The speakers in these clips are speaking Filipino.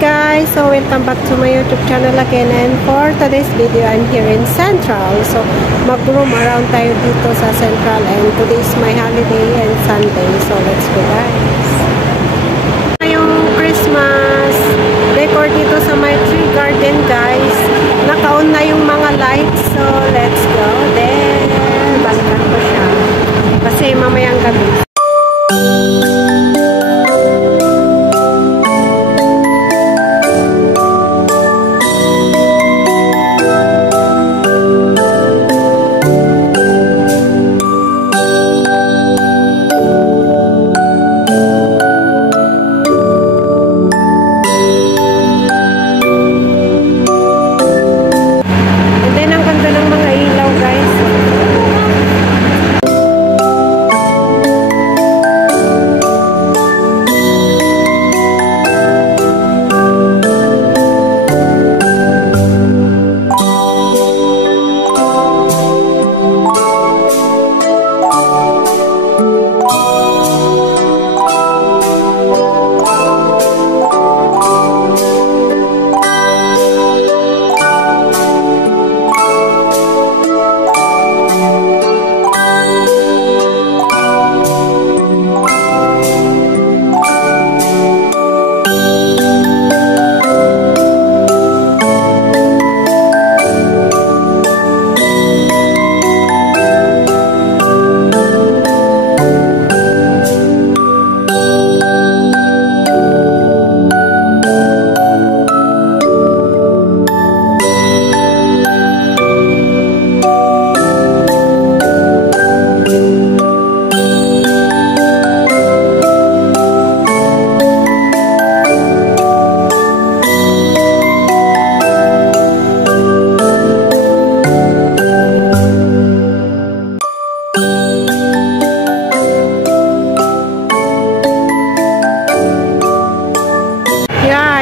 guys, so welcome back to my YouTube channel again, and for today's video I'm here in Central. So mag-roam around tayo dito sa Central, and today is my holiday and Sunday, so let's go guys. Yung Christmas decor dito sa my tree garden guys, naka-on na yung mga lights, so let's go there. Balikan ko siya kasi mamayang gabi.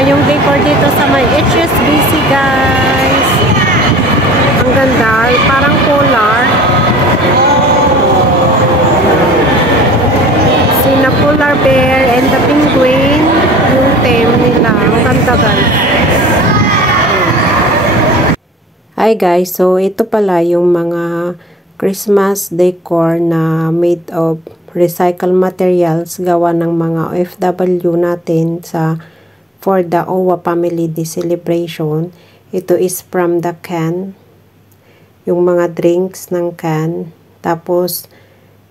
Yung decor dito sa may HSBC guys, ang ganda, parang polar, sina polar bear and the penguin, yung theme nila, ang ganda guys. Hi guys, so ito pala yung mga Christmas decor na made of recycled materials, gawa ng mga OFW natin for the OWA Family Day celebration. Ito is from the can, yung mga drinks ng can. Tapos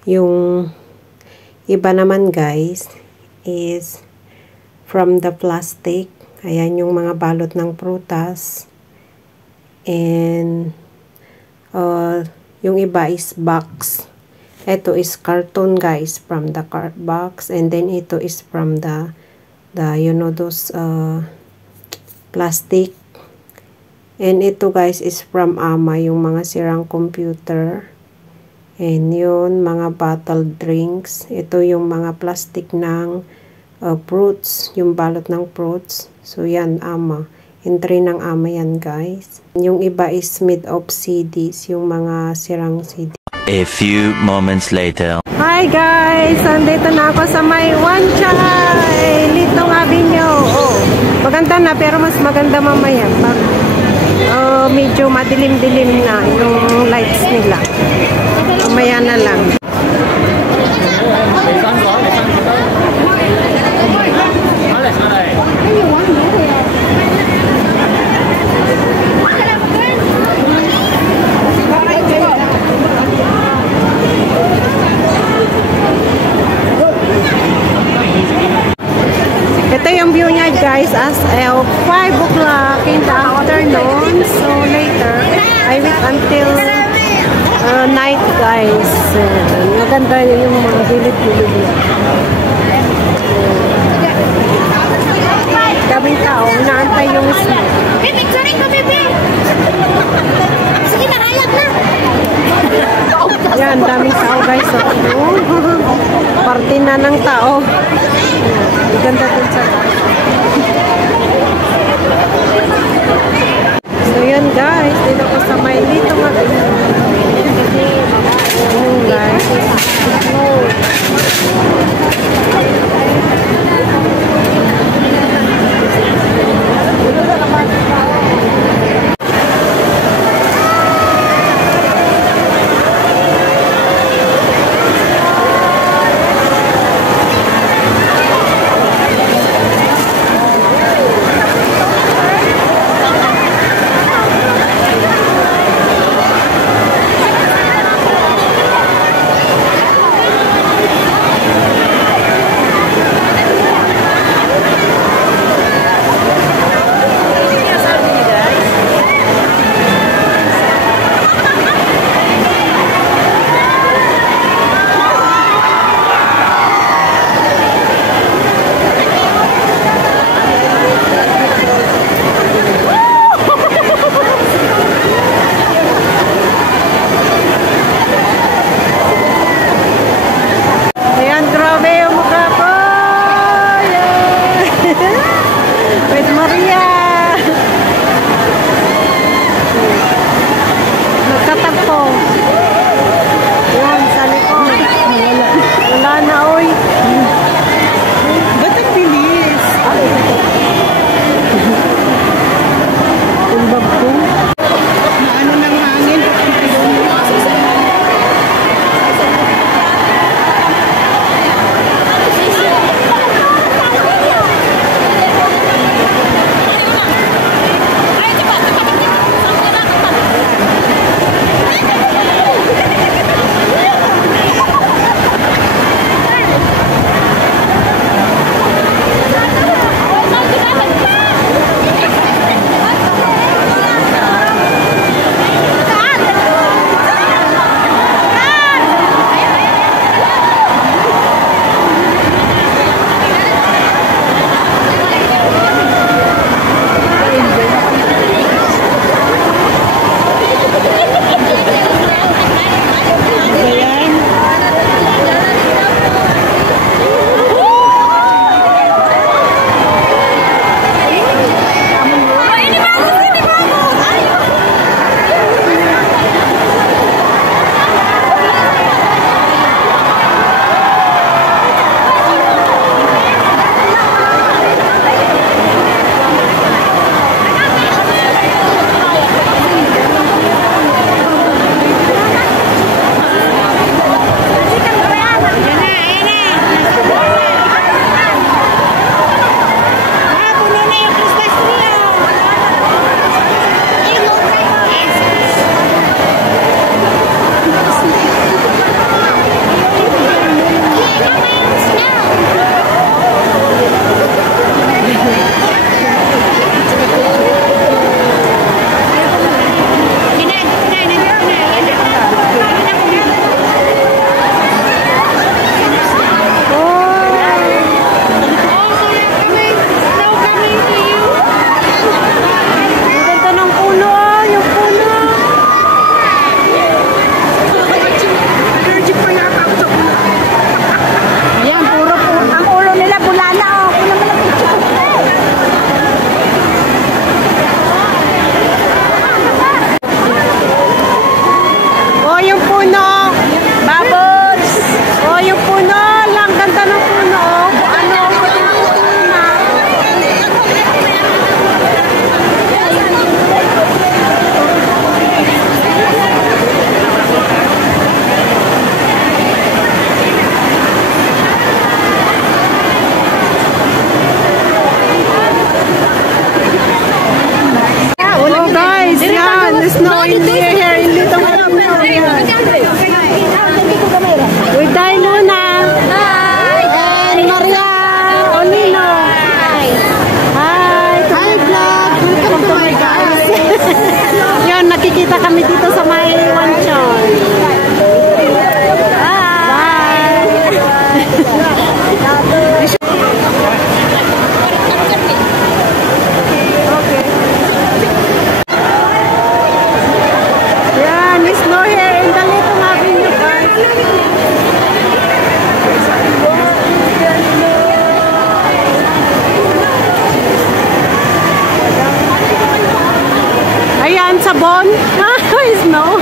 yung iba naman guys is from the plastic. Ayan yung mga balot ng prutas, and yung iba is box. Ito is carton guys, from the box, and then ito is from the you know those plastic. And ito guys is from Ama, yung mga sirang computer. And yun, mga bottled drinks. Ito yung mga plastic ng fruits, yung balot ng fruits. So yan, Ama. Entry ng Ama yan guys. Yung iba is made of CDs, yung mga sirang CD. A few moments later. Hi guys! Andito na ako sa may Wanchay Litong Avenue. Oh, maganda na, pero mas maganda mamaya pag medyo madilim-dilim na yung lights nila. Mamaya na lang. Ito yung view niya guys as 5 o'clock in the afternoon. So later, I wait until night guys. Maganda yung mga bilid-bilid niya. Daming tao, naantay yung snow. Baby, sorry ka baby! Sige na, alam na! Yan, daming tao guys. Party na ng tao. Ganda din sa so yun guys, dito ko sa may dito guys. Snow in the hair in Litong Avenue. With Day Luna. And Maria Olino. Hi. Hi, vlog. Welcome to my guys. Yun, nakikita kami dito sa may Wanchon. Ayan, sabon. Snow.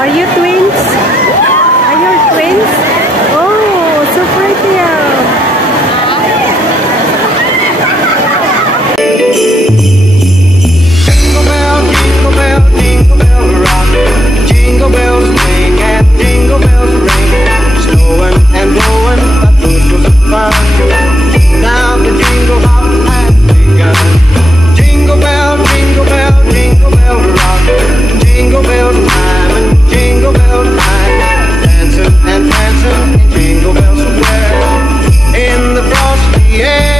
Are you twins? Are you twins? Oh, so pretty. Jingle bell, jingle bell, jingle bell rock. Jingle bells swing and jingle bells ring. Snowing and blowing, but this was fun. Now the jingle hop has begun. Jingle bell, jingle bell, jingle bell rock. Jingle bells time and jingle bell time. Dancing and dancing, jingle bells square. In the frosty air.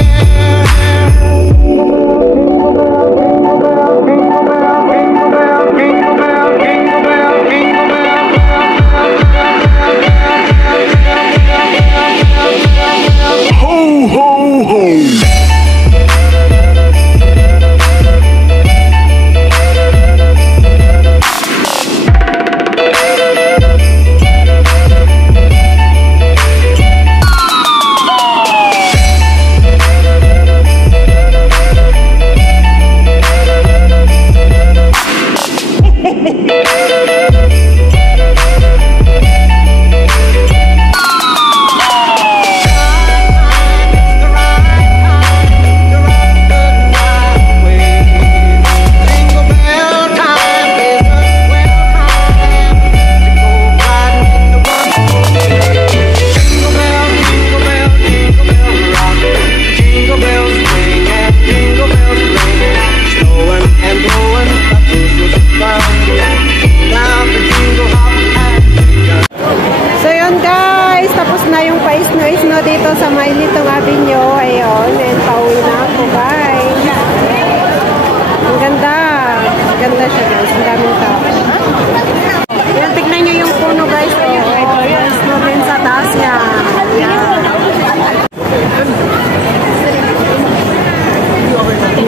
Dito sa may Litong Avenue, ayun, and pauwi na ako, guys. Ang ganda. Ganda siya, guys. Ang daming tao. Yan, tignan nyo yung puno, guys. Oh, ito, guys. No rin sa taas niya. Yan.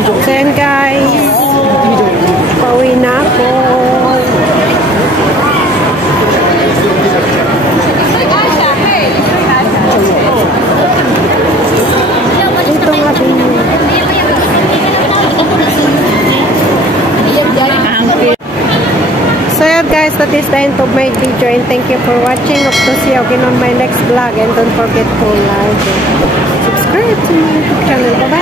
So, yan, guys. Pauwi na ako. So yun guys, that is the end of my video and thank you for watching. Hope to see you again on my next vlog and don't forget to like and subscribe to my YouTube channel. Bye bye.